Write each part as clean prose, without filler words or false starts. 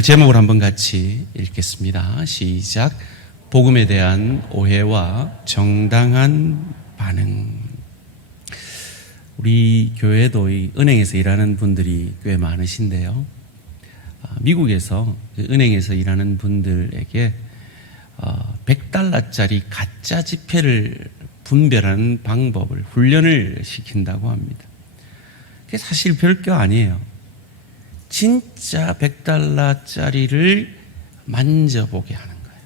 오늘 제목을 한번 같이 읽겠습니다. 시작. 복음에 대한 오해와 정당한 반응. 우리 교회도 이 은행에서 일하는 분들이 꽤 많으신데요. 미국에서 은행에서 일하는 분들에게 $100짜리 가짜 지폐를 분별하는 방법을 훈련을 시킨다고 합니다. 그게 사실 별거 아니에요. 진짜 $100짜리를 만져보게 하는 거예요.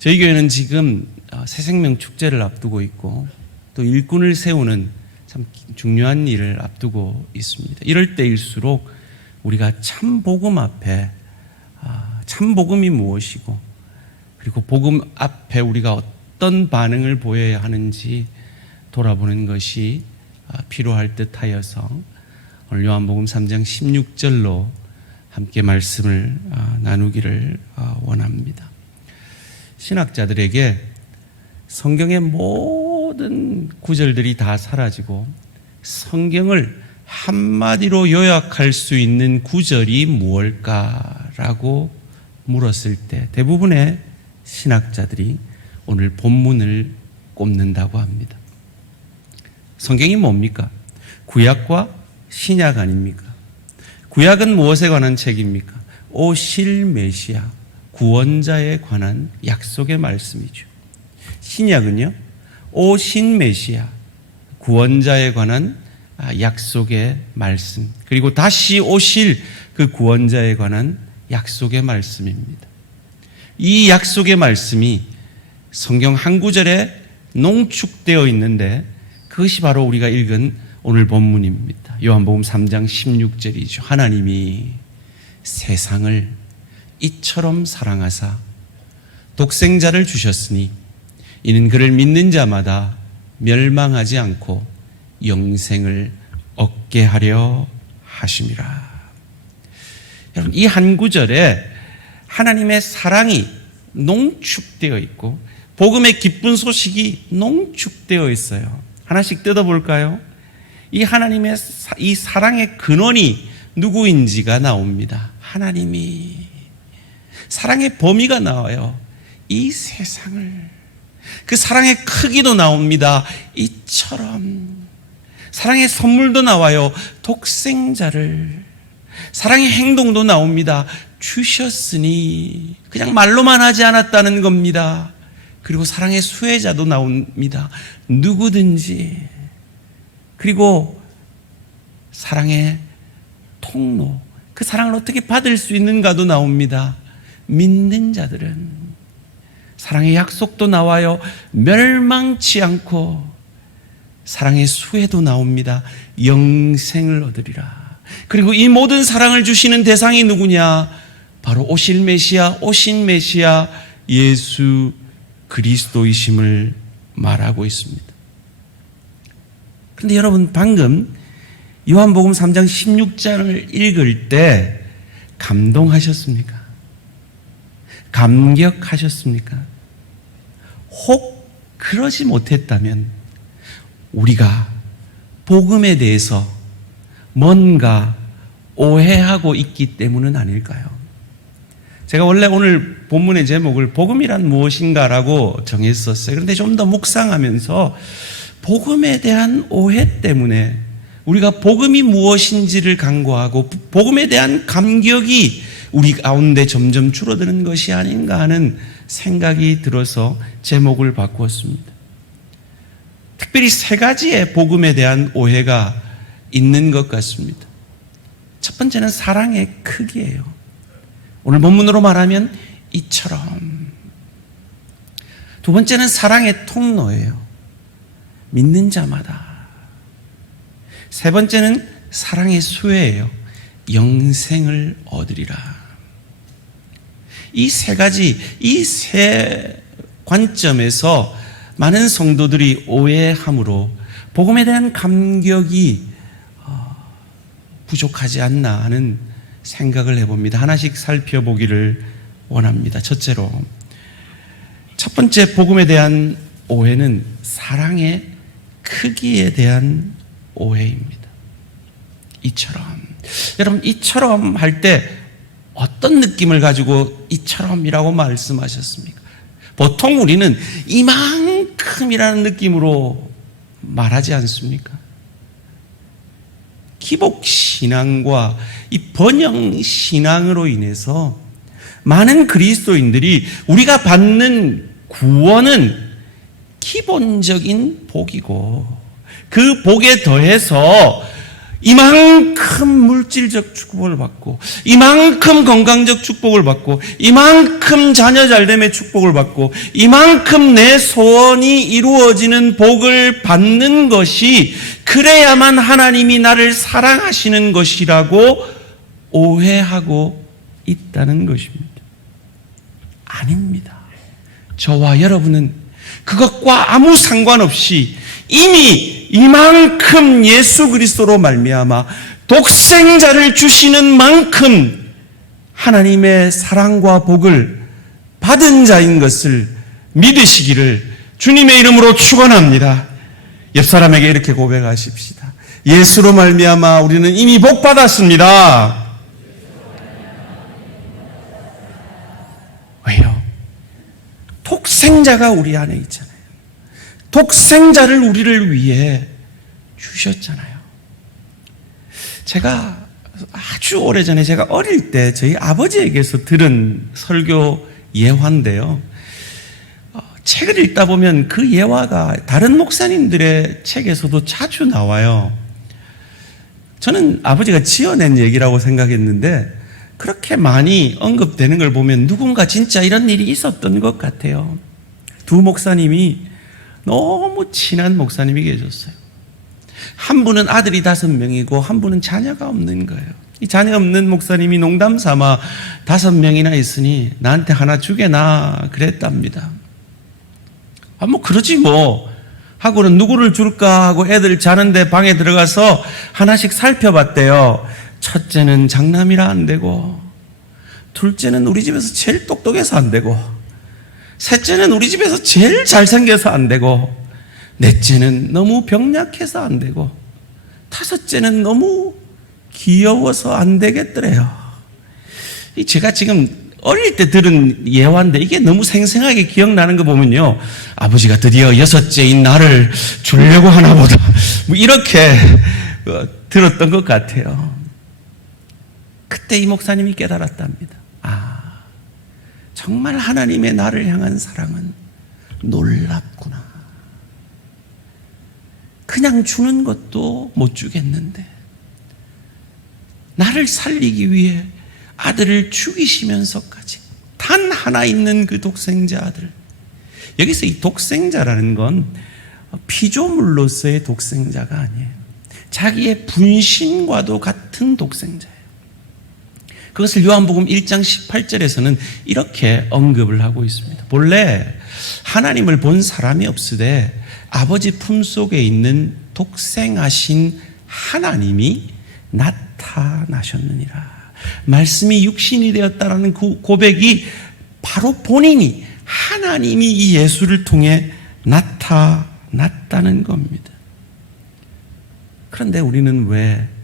저희 교회는 지금 새생명 축제를 앞두고 있고 또 일꾼을 세우는 참 중요한 일을 앞두고 있습니다. 이럴 때일수록 우리가 참 복음 앞에 참 복음이 무엇이고 그리고 복음 앞에 우리가 어떤 반응을 보여야 하는지 돌아보는 것이 필요할 듯하여서 오늘 요한복음 3장 16절로 함께 말씀을 나누기를 원합니다. 신학자들에게 성경의 모든 구절들이 다 사라지고 성경을 한마디로 요약할 수 있는 구절이 무엇일까라고 물었을 때 대부분의 신학자들이 오늘 본문을 꼽는다고 합니다. 성경이 뭡니까? 구약과 신약 아닙니까? 구약은 무엇에 관한 책입니까? 오실 메시아, 구원자에 관한 약속의 말씀이죠. 신약은요, 오신 메시아, 구원자에 관한 약속의 말씀, 그리고 다시 오실 그 구원자에 관한 약속의 말씀입니다. 이 약속의 말씀이 성경 한 구절에 농축되어 있는데 그것이 바로 우리가 읽은 오늘 본문입니다. 요한복음 3장 16절이죠. 하나님이 세상을 이처럼 사랑하사 독생자를 주셨으니 이는 그를 믿는 자마다 멸망하지 않고 영생을 얻게 하려 하심이라. 여러분, 이 한 구절에 하나님의 사랑이 농축되어 있고 복음의 기쁜 소식이 농축되어 있어요. 하나씩 뜯어볼까요? 이 하나님의 이 사랑의 근원이 누구인지가 나옵니다. 하나님이 사랑의 범위가 나와요. 이 세상을, 그 사랑의 크기도 나옵니다. 이처럼 사랑의 선물도 나와요. 독생자를, 사랑의 행동도 나옵니다. 주셨으니, 그냥 말로만 하지 않았다는 겁니다. 그리고 사랑의 수혜자도 나옵니다. 누구든지. 그리고 사랑의 통로, 그 사랑을 어떻게 받을 수 있는가도 나옵니다. 믿는 자들은. 사랑의 약속도 나와요. 멸망치 않고 사랑의 수혜도 나옵니다. 영생을 얻으리라. 그리고 이 모든 사랑을 주시는 대상이 누구냐? 바로 오실 메시아, 오신 메시아 예수 그리스도이심을 말하고 있습니다. 그런데 여러분, 방금 요한복음 3장 16장을 읽을 때 감동하셨습니까? 감격하셨습니까? 혹 그러지 못했다면 우리가 복음에 대해서 뭔가 오해하고 있기 때문은 아닐까요? 제가 원래 오늘 본문의 제목을 복음이란 무엇인가라고 정했었어요. 그런데 좀 더 묵상하면서 복음에 대한 오해 때문에 우리가 복음이 무엇인지를 간구하고 복음에 대한 감격이 우리 가운데 점점 줄어드는 것이 아닌가 하는 생각이 들어서 제목을 바꾸었습니다. 특별히 세 가지의 복음에 대한 오해가 있는 것 같습니다. 첫 번째는 사랑의 크기예요. 오늘 본문으로 말하면 이처럼. 두 번째는 사랑의 통로예요. 믿는 자마다. 세 번째는 사랑의 수혜예요. 영생을 얻으리라. 이 세 가지, 이 세 관점에서 많은 성도들이 오해함으로 복음에 대한 감격이 부족하지 않나 하는 생각을 해봅니다. 하나씩 살펴보기를 원합니다. 첫째로, 첫 번째 복음에 대한 오해는 사랑의 크기에 대한 오해입니다. 이처럼. 여러분, 이처럼 할 때 어떤 느낌을 가지고 이처럼이라고 말씀하셨습니까? 보통 우리는 이만큼이라는 느낌으로 말하지 않습니까? 기복신앙과 이 번영신앙으로 인해서 많은 그리스도인들이 우리가 받는 구원은 기본적인 복이고 그 복에 더해서 이만큼 물질적 축복을 받고 이만큼 건강적 축복을 받고 이만큼 자녀 잘됨의 축복을 받고 이만큼 내 소원이 이루어지는 복을 받는 것이 그래야만 하나님이 나를 사랑하시는 것이라고 오해하고 있다는 것입니다. 아닙니다. 저와 여러분은 그것과 아무 상관없이 이미 이만큼 예수 그리스도로 말미암아 독생자를 주시는 만큼 하나님의 사랑과 복을 받은 자인 것을 믿으시기를 주님의 이름으로 축원합니다. 옆 사람에게 이렇게 고백하십시다. 예수로 말미암아 우리는 이미 복 받았습니다. 왜요? 독생자가 우리 안에 있잖아요. 독생자를 우리를 위해 주셨잖아요. 제가 아주 오래전에 제가 어릴 때 저희 아버지에게서 들은 설교 예화인데요. 책을 읽다 보면 그 예화가 다른 목사님들의 책에서도 자주 나와요. 저는 아버지가 지어낸 얘기라고 생각했는데 그렇게 많이 언급되는 걸 보면 누군가 진짜 이런 일이 있었던 것 같아요. 두 목사님이 너무 친한 목사님이 계셨어요. 한 분은 아들이 5명이고 한 분은 자녀가 없는 거예요. 이 자녀 없는 목사님이 농담 삼아 5명이나 있으니 나한테 하나 주게나 그랬답니다. 뭐 그러지 뭐 하고는 누구를 줄까 하고 애들 자는데 방에 들어가서 하나씩 살펴봤대요. 첫째는 장남이라 안 되고, 둘째는 우리 집에서 제일 똑똑해서 안 되고, 셋째는 우리 집에서 제일 잘생겨서 안 되고, 넷째는 너무 병약해서 안 되고, 다섯째는 너무 귀여워서 안 되겠더래요. 제가 지금 어릴 때 들은 예화인데 이게 너무 생생하게 기억나는 거 보면요, 아버지가 드디어 6째인 나를 주려고 하나 보다, 뭐 이렇게 들었던 것 같아요. 그때 이 목사님이 깨달았답니다. 정말 하나님의 나를 향한 사랑은 놀랍구나. 그냥 주는 것도 못 주겠는데 나를 살리기 위해 아들을 죽이시면서까지 단 하나 있는 그 독생자 아들. 여기서 이 독생자라는 건 피조물로서의 독생자가 아니에요. 자기의 분신과도 같은 독생자예요. 그것을 요한복음 1장 18절에서는 이렇게 언급을 하고 있습니다. 본래 하나님을 본 사람이 없으되 아버지 품속에 있는 독생하신 하나님이 나타나셨느니라. 말씀이 육신이 되었다라는 그 고백이 바로 본인이 하나님이 이 예수를 통해 나타났다는 겁니다. 그런데 우리는 왜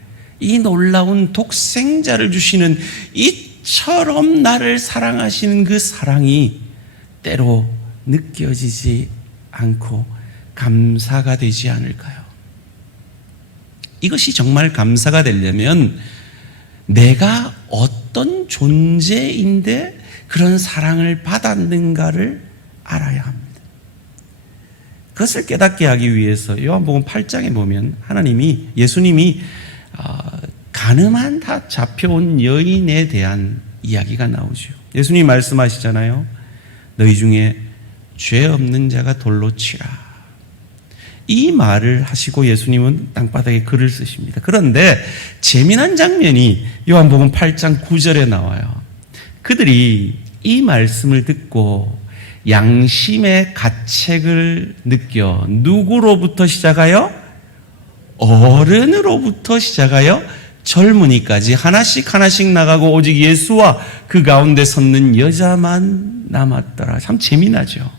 이 놀라운 독생자를 주시는 이처럼 나를 사랑하시는 그 사랑이 때로 느껴지지 않고 감사가 되지 않을까요? 이것이 정말 감사가 되려면 내가 어떤 존재인데 그런 사랑을 받았는가를 알아야 합니다. 그것을 깨닫게 하기 위해서 요한복음 8장에 보면 예수님이 가늠한 다 잡혀온 여인에 대한 이야기가 나오죠. 예수님이 말씀하시잖아요. 너희 중에 죄 없는 자가 돌로 치라. 이 말을 하시고 예수님은 땅바닥에 글을 쓰십니다. 그런데 재미난 장면이 요한복음 8장 9절에 나와요. 그들이 이 말씀을 듣고 양심의 가책을 느껴 누구로부터 시작하여? 어른으로부터 시작하여 젊은이까지 하나씩 나가고 오직 예수와 그 가운데 섰는 여자만 남았더라. 참 재미나죠.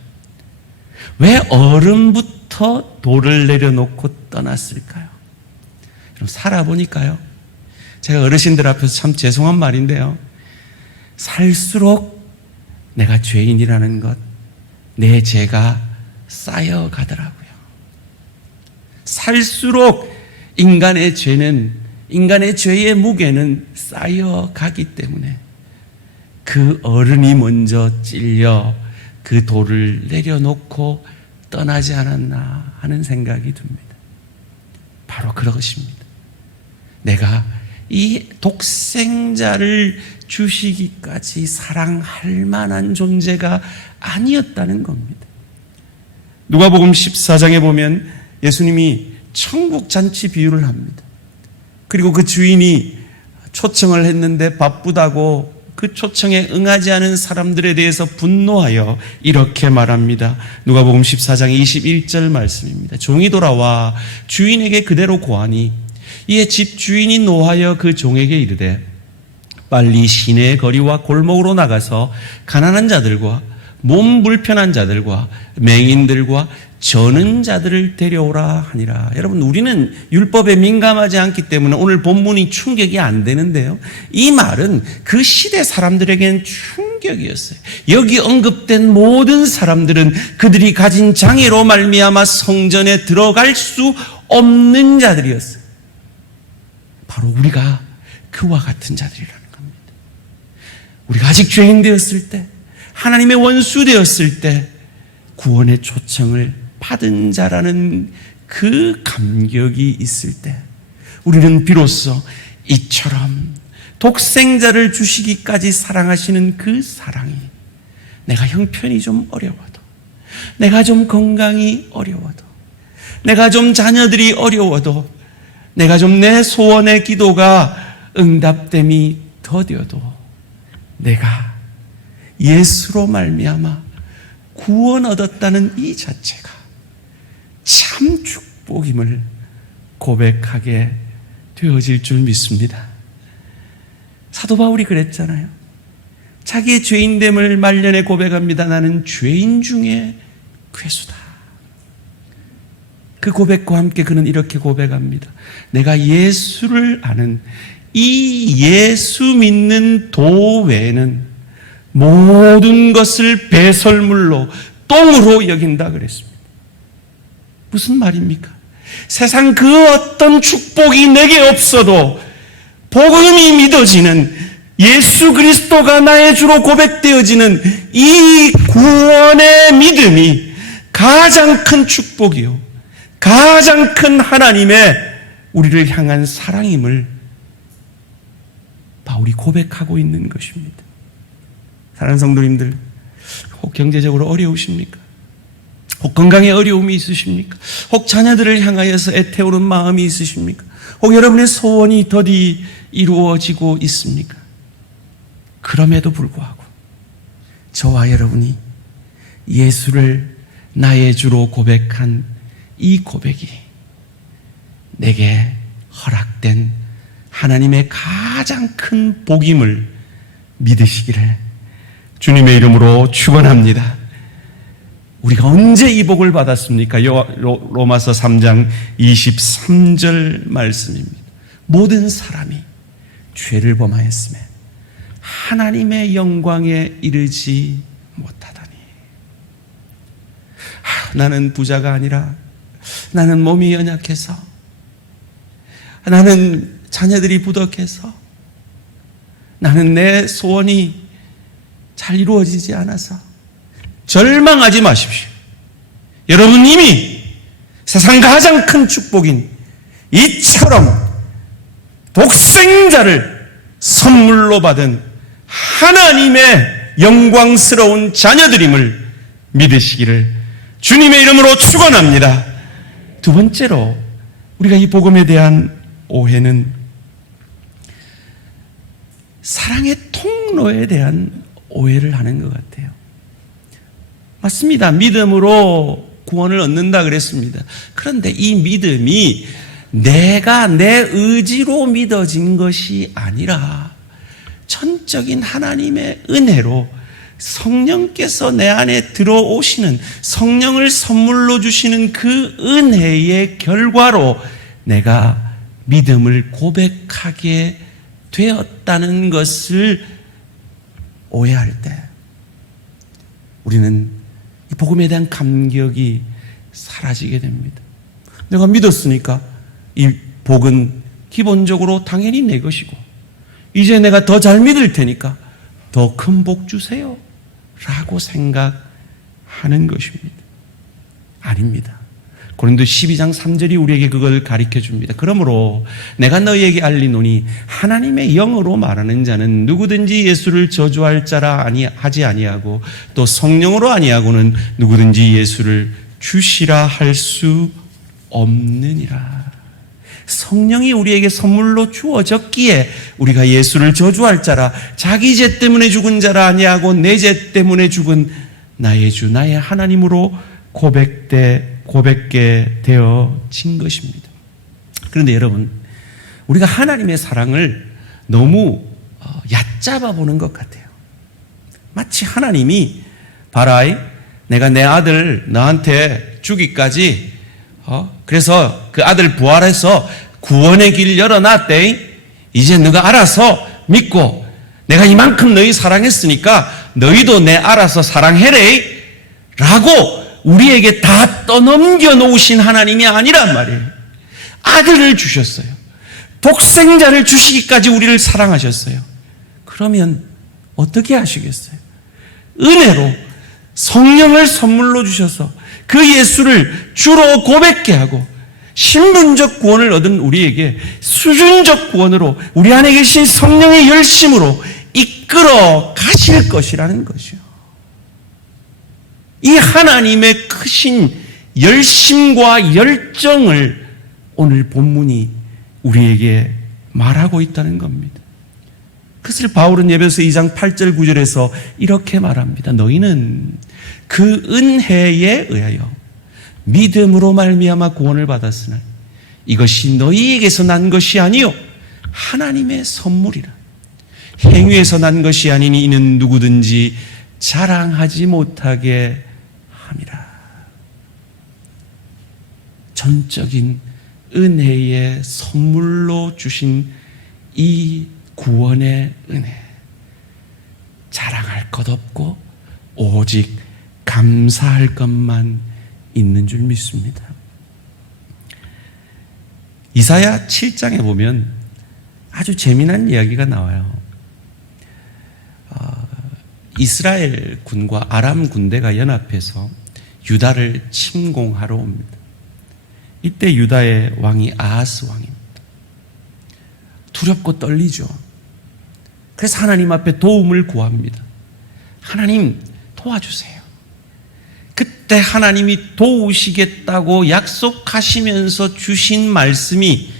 왜 어른부터 돌을 내려놓고 떠났을까요? 여러분, 살아보니까요, 제가 어르신들 앞에서 참 죄송한 말인데요, 살수록 내가 죄인이라는 것, 내 죄가 쌓여가더라고요. 살수록 인간의 죄의 무게는 쌓여가기 때문에 그 어른이 먼저 찔려 그 돌을 내려놓고 떠나지 않았나 하는 생각이 듭니다. 바로 그것입니다. 내가 이 독생자를 주시기까지 사랑할 만한 존재가 아니었다는 겁니다. 누가복음 14장에 보면 예수님이 천국 잔치 비유를 합니다. 그리고 그 주인이 초청을 했는데 바쁘다고 그 초청에 응하지 않은 사람들에 대해서 분노하여 이렇게 말합니다. 누가복음 14장 21절 말씀입니다. 종이 돌아와 주인에게 그대로 고하니 이에 집 주인이 노하여 그 종에게 이르되 빨리 시내 거리와 골목으로 나가서 가난한 자들과 몸 불편한 자들과 맹인들과 저는 자들을 데려오라 하니라. 여러분, 우리는 율법에 민감하지 않기 때문에 오늘 본문이 충격이 안 되는데요, 이 말은 그 시대 사람들에겐 충격이었어요. 여기 언급된 모든 사람들은 그들이 가진 장애로 말미암아 성전에 들어갈 수 없는 자들이었어요. 바로 우리가 그와 같은 자들이라는 겁니다. 우리가 아직 죄인 되었을 때, 하나님의 원수 되었을 때 구원의 초청을 받은 자라는 그 감격이 있을 때 우리는 비로소 이처럼 독생자를 주시기까지 사랑하시는 그 사랑이, 내가 형편이 좀 어려워도, 내가 좀 건강이 어려워도, 내가 좀 자녀들이 어려워도, 내가 좀 내 소원의 기도가 응답됨이 더뎌도 내가 예수로 말미암아 구원 얻었다는 이 자체가 참 축복임을 고백하게 되어질 줄 믿습니다. 사도 바울이 그랬잖아요. 자기의 죄인됨을 말년에 고백합니다. 나는 죄인 중에 괴수다. 그 고백과 함께 그는 이렇게 고백합니다. 내가 예수를 아는 이 예수 믿는 도 외에는 모든 것을 배설물로 똥으로 여긴다 그랬습니다. 무슨 말입니까? 세상 그 어떤 축복이 내게 없어도 복음이 믿어지는, 예수 그리스도가 나의 주로 고백되어지는 이 구원의 믿음이 가장 큰 축복이요, 가장 큰 하나님의 우리를 향한 사랑임을 바울이 고백하고 있는 것입니다. 사랑하는 성도님들, 혹 경제적으로 어려우십니까? 혹 건강에 어려움이 있으십니까? 혹 자녀들을 향하여서 애태우는 마음이 있으십니까? 혹 여러분의 소원이 더디 이루어지고 있습니까? 그럼에도 불구하고 저와 여러분이 예수를 나의 주로 고백한 이 고백이 내게 허락된 하나님의 가장 큰 복임을 믿으시기를 주님의 이름으로 축원합니다. 우리가 언제 이 복을 받았습니까? 로마서 3장 23절 말씀입니다. 모든 사람이 죄를 범하였으며 하나님의 영광에 이르지 못하다니. 나는 부자가 아니라, 나는 몸이 연약해서, 나는 자녀들이 부덕해서, 나는 내 소원이 잘 이루어지지 않아서 절망하지 마십시오. 여러분 이미 세상 가장 큰 축복인 이처럼 독생자를 선물로 받은 하나님의 영광스러운 자녀들임을 믿으시기를 주님의 이름으로 축원합니다. 두 번째로 우리가 이 복음에 대한 오해는 사랑의 통로에 대한 오해를 하는 것 같아요. 맞습니다. 믿음으로 구원을 얻는다 그랬습니다. 그런데 이 믿음이 내가 내 의지로 믿어진 것이 아니라 전적인 하나님의 은혜로 성령께서 내 안에 들어오시는, 성령을 선물로 주시는 그 은혜의 결과로 내가 믿음을 고백하게 되었다는 것을 오해할 때 우리는 이 복음에 대한 감격이 사라지게 됩니다. 내가 믿었으니까 이 복은 기본적으로 당연히 내 것이고 이제 내가 더 잘 믿을 테니까 더 큰 복 주세요 라고 생각하는 것입니다. 아닙니다. 고린도 12장 3절이 우리에게 그걸 가르쳐 줍니다. 그러므로 내가 너희에게 알리노니 하나님의 영으로 말하는 자는 누구든지 예수를 저주할 자라 하지 아니하고 또 성령으로 아니하고는 누구든지 예수를 주시라 할 수 없느니라. 성령이 우리에게 선물로 주어졌기에 우리가 예수를 저주할 자라, 자기 죄 때문에 죽은 자라 아니하고 내 죄 때문에 죽은 나의 주 나의 하나님으로 고백게 되어진 것입니다. 그런데 여러분, 우리가 하나님의 사랑을 너무 얕잡아 보는 것 같아요. 마치 하나님이 봐라, 내가 내 아들 너한테 주기까지 그래서 그 아들 부활해서 구원의 길 열어놨대. 이제 너가 알아서 믿고 내가 이만큼 너희 사랑했으니까 너희도 내 알아서 사랑해래 라고 우리에게 다 떠넘겨 놓으신 하나님이 아니란 말이에요. 아들을 주셨어요. 독생자를 주시기까지 우리를 사랑하셨어요. 그러면 어떻게 하시겠어요? 은혜로 성령을 선물로 주셔서 그 예수를 주로 고백케 하고 신분적 구원을 얻은 우리에게 수준적 구원으로 우리 안에 계신 성령의 열심으로 이끌어 가실 것이라는 것이요. 이 하나님의 크신 열심과 열정을 오늘 본문이 우리에게 말하고 있다는 겁니다. 그것을 바울은 에베소 2장 8절 9절에서 이렇게 말합니다. 너희는 그 은혜에 의하여 믿음으로 말미암아 구원을 받았으나 이것이 너희에게서 난 것이 아니요 하나님의 선물이라. 행위에서 난 것이 아니니 이는 누구든지 자랑하지 못하게 함이라. 전적인 은혜의 선물로 주신 이 구원의 은혜, 자랑할 것 없고 오직 감사할 것만 있는 줄 믿습니다. 이사야 7장에 보면 아주 재미난 이야기가 나와요. 이스라엘 군과 아람 군대가 연합해서 유다를 침공하러 옵니다. 이때 유다의 왕이 아하스 왕입니다. 두렵고 떨리죠. 그래서 하나님 앞에 도움을 구합니다. 하나님 도와주세요. 그때 하나님이 도우시겠다고 약속하시면서 주신 말씀이,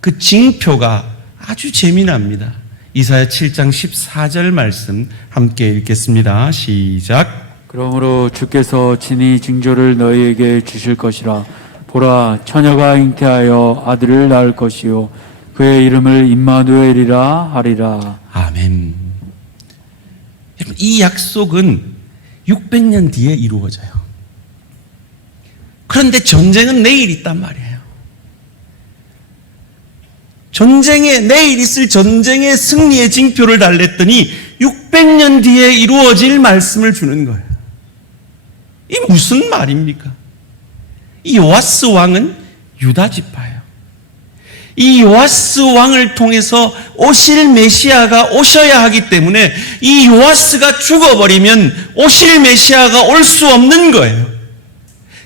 그 징표가 아주 재미납니다. 이사야 7장 14절 말씀 함께 읽겠습니다. 시작. 그러므로 주께서 친히 징조를 너희에게 주실 것이라. 보라, 처녀가 잉태하여 아들을 낳을 것이요 그의 이름을 임마누엘이라 하리라. 아멘. 여러분, 이 약속은 600년 뒤에 이루어져요. 그런데 전쟁은 내일 있단 말이에요. 내일 있을 전쟁의 승리의 징표를 달랬더니 600년 뒤에 이루어질 말씀을 주는 거예요. 이 무슨 말입니까? 이 요아스 왕은 유다 지파예요. 이 요아스 왕을 통해서 오실 메시아가 오셔야 하기 때문에 이 요아스가 죽어버리면 오실 메시아가 올 수 없는 거예요.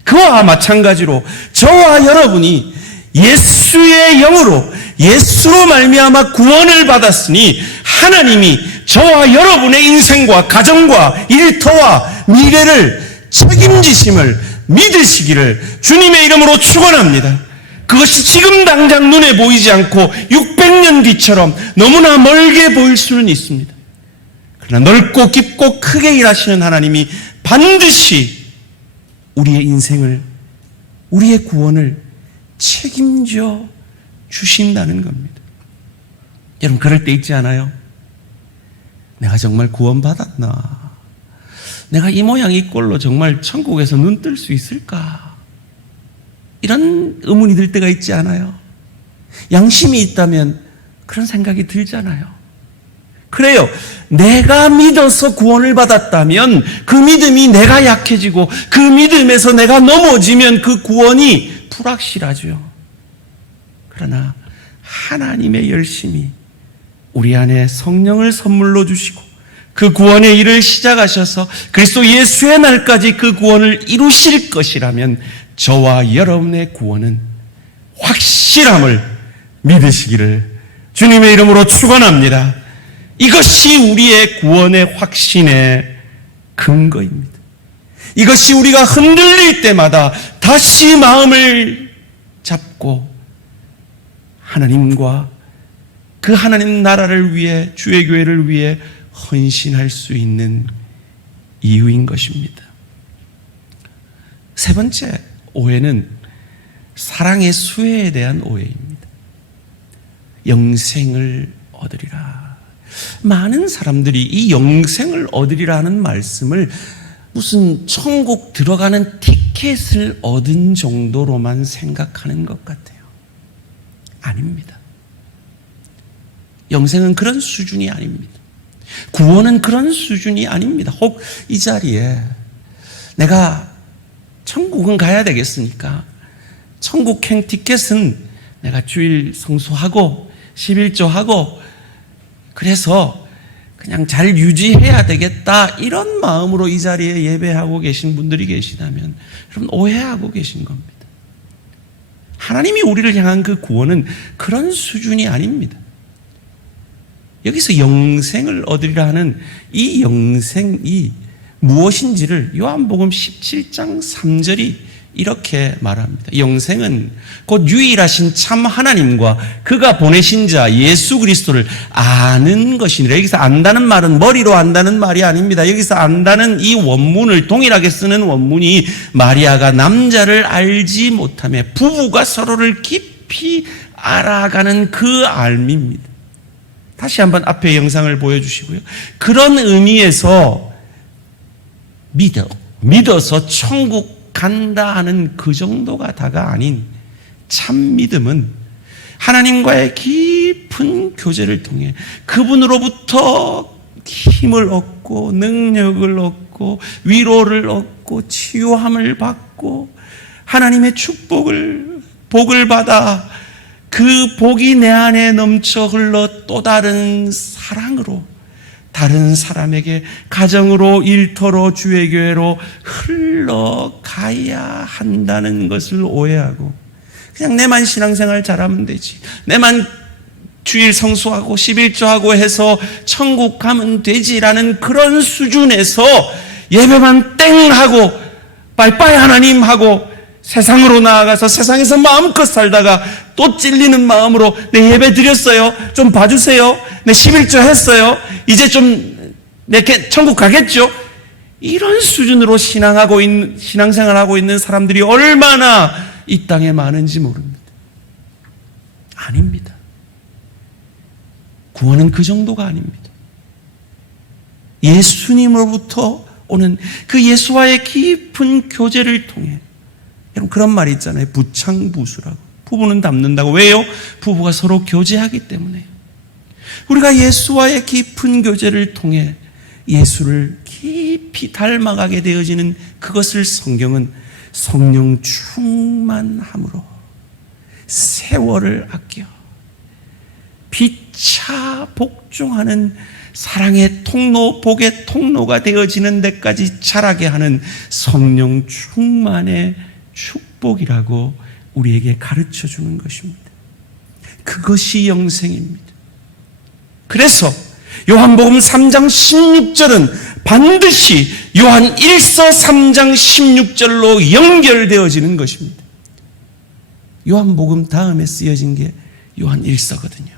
그와 마찬가지로 저와 여러분이 예수의 영으로, 예수로 말미암아 구원을 받았으니 하나님이 저와 여러분의 인생과 가정과 일터와 미래를 책임지심을 믿으시기를 주님의 이름으로 축원합니다. 그것이 지금 당장 눈에 보이지 않고 600년 뒤처럼 너무나 멀게 보일 수는 있습니다. 그러나 넓고 깊고 크게 일하시는 하나님이 반드시 우리의 인생을, 우리의 구원을 책임져 주신다는 겁니다. 여러분, 그럴 때 있지 않아요? 내가 정말 구원받았나? 내가 이 모양 이 꼴로 정말 천국에서 눈 뜰 수 있을까? 이런 의문이 들 때가 있지 않아요? 양심이 있다면 그런 생각이 들잖아요. 그래요. 내가 믿어서 구원을 받았다면 그 믿음이 내가 약해지고 그 믿음에서 내가 넘어지면 그 구원이 불확실하죠. 그러나 하나님의 열심이 우리 안에 성령을 선물로 주시고 그 구원의 일을 시작하셔서 그리스도 예수의 날까지 그 구원을 이루실 것이라면 저와 여러분의 구원은 확실함을 믿으시기를 주님의 이름으로 축원합니다. 이것이 우리의 구원의 확신의 근거입니다. 이것이 우리가 흔들릴 때마다 다시 마음을 잡고 하나님과 그 하나님 나라를 위해 주의 교회를 위해 헌신할 수 있는 이유인 것입니다. 세 번째 오해는 사랑의 수혜에 대한 오해입니다. 영생을 얻으리라. 많은 사람들이 이 영생을 얻으리라 하는 말씀을 무슨 천국 들어가는 티켓을 얻은 정도로만 생각하는 것 같아요. 아닙니다. 영생은 그런 수준이 아닙니다. 구원은 그런 수준이 아닙니다. 혹 이 자리에 내가 천국은 가야 되겠으니까 천국행 티켓은 내가 주일 성수하고 11조하고 그래서 그냥 잘 유지해야 되겠다 이런 마음으로 이 자리에 예배하고 계신 분들이 계시다면 여러분 오해하고 계신 겁니다. 하나님이 우리를 향한 그 구원은 그런 수준이 아닙니다. 여기서 영생을 얻으리라 하는 이 영생이 무엇인지를 요한복음 17장 3절이 이렇게 말합니다. 영생은 곧 유일하신 참 하나님과 그가 보내신 자 예수 그리스도를 아는 것이니라. 여기서 안다는 말은 머리로 안다는 말이 아닙니다. 여기서 안다는 이 원문을 동일하게 쓰는 원문이 마리아가 남자를 알지 못하며 부부가 서로를 깊이 알아가는 그 알미입니다. 다시 한번 앞에 영상을 보여주시고요. 그런 의미에서 믿어서 천국 간다 하는 그 정도가 다가 아닌 참 믿음은 하나님과의 깊은 교제를 통해 그분으로부터 힘을 얻고 능력을 얻고 위로를 얻고 치유함을 받고 하나님의 복을 받아 그 복이 내 안에 넘쳐 흘러 또 다른 사랑으로 다른 사람에게 가정으로 일터로 주의 교회로 흘러가야 한다는 것을 오해하고 그냥 내만 신앙생활 잘하면 되지, 내만 주일 성수하고 11조하고 해서 천국 가면 되지라는 그런 수준에서 예배만 땡 하고 빠이빠이 하나님 하고 세상으로 나아가서 세상에서 마음껏 살다가 또 찔리는 마음으로 내 예배 드렸어요, 좀 봐주세요, 내 11조 했어요, 이제 좀 내 천국 가겠죠, 이런 수준으로 신앙생활하고 있는 사람들이 얼마나 이 땅에 많은지 모릅니다. 아닙니다. 구원은 그 정도가 아닙니다. 예수님으로부터 오는 그 예수와의 깊은 교제를 통해, 여러분 그런 말이 있잖아요. 부창부수라고. 부부는 닮는다고. 왜요? 부부가 서로 교제하기 때문에. 우리가 예수와의 깊은 교제를 통해 예수를 깊이 닮아가게 되어지는 그것을 성경은 성령 충만함으로 세월을 아껴 피차 복종하는 사랑의 통로, 복의 통로가 되어지는 데까지 자라게 하는 성령 충만의 축복이라고 우리에게 가르쳐 주는 것입니다. 그것이 영생입니다. 그래서 요한복음 3장 16절은 반드시 요한 1서 3장 16절로 연결되어지는 것입니다. 요한복음 다음에 쓰여진 게 요한 1서거든요.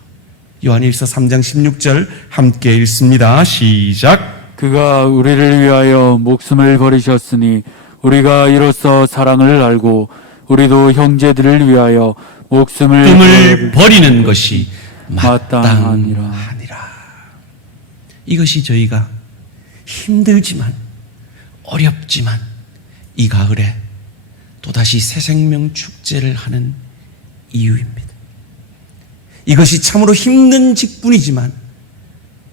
요한 1서 3장 16절 함께 읽습니다. 시작. 그가 우리를 위하여 목숨을 버리셨으니 우리가 이로써 사랑을 알고 우리도 형제들을 위하여 목숨을 버리는 것이 마땅하니라. 마땅하니라. 이것이 저희가 힘들지만 어렵지만 이 가을에 또다시 새생명 축제를 하는 이유입니다. 이것이 참으로 힘든 직분이지만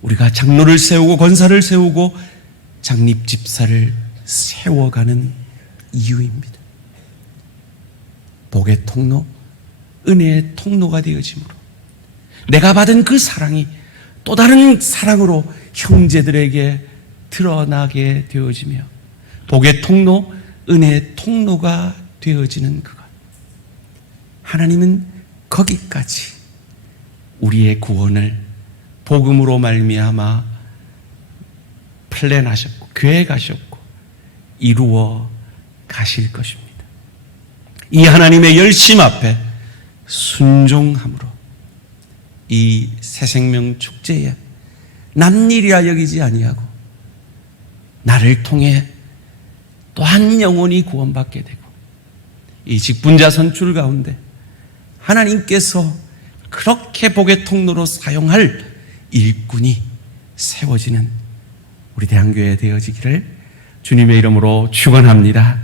우리가 장로를 세우고 권사를 세우고 장립집사를 세워가는 이유입니다. 복의 통로, 은혜의 통로가 되어짐으로 내가 받은 그 사랑이 또 다른 사랑으로 형제들에게 드러나게 되어지며 복의 통로, 은혜의 통로가 되어지는 그것. 하나님은 거기까지 우리의 구원을 복음으로 말미암아 플랜하셨고 계획하셨고 이루어 가실 것입니다. 이 하나님의 열심 앞에 순종함으로 이 새생명 축제에 남일이라 여기지 아니하고 나를 통해 또 한 영혼이 구원받게 되고 이 직분자 선출 가운데 하나님께서 그렇게 복의 통로로 사용할 일꾼이 세워지는 우리 대한교회 되어지기를 주님의 이름으로 축원합니다.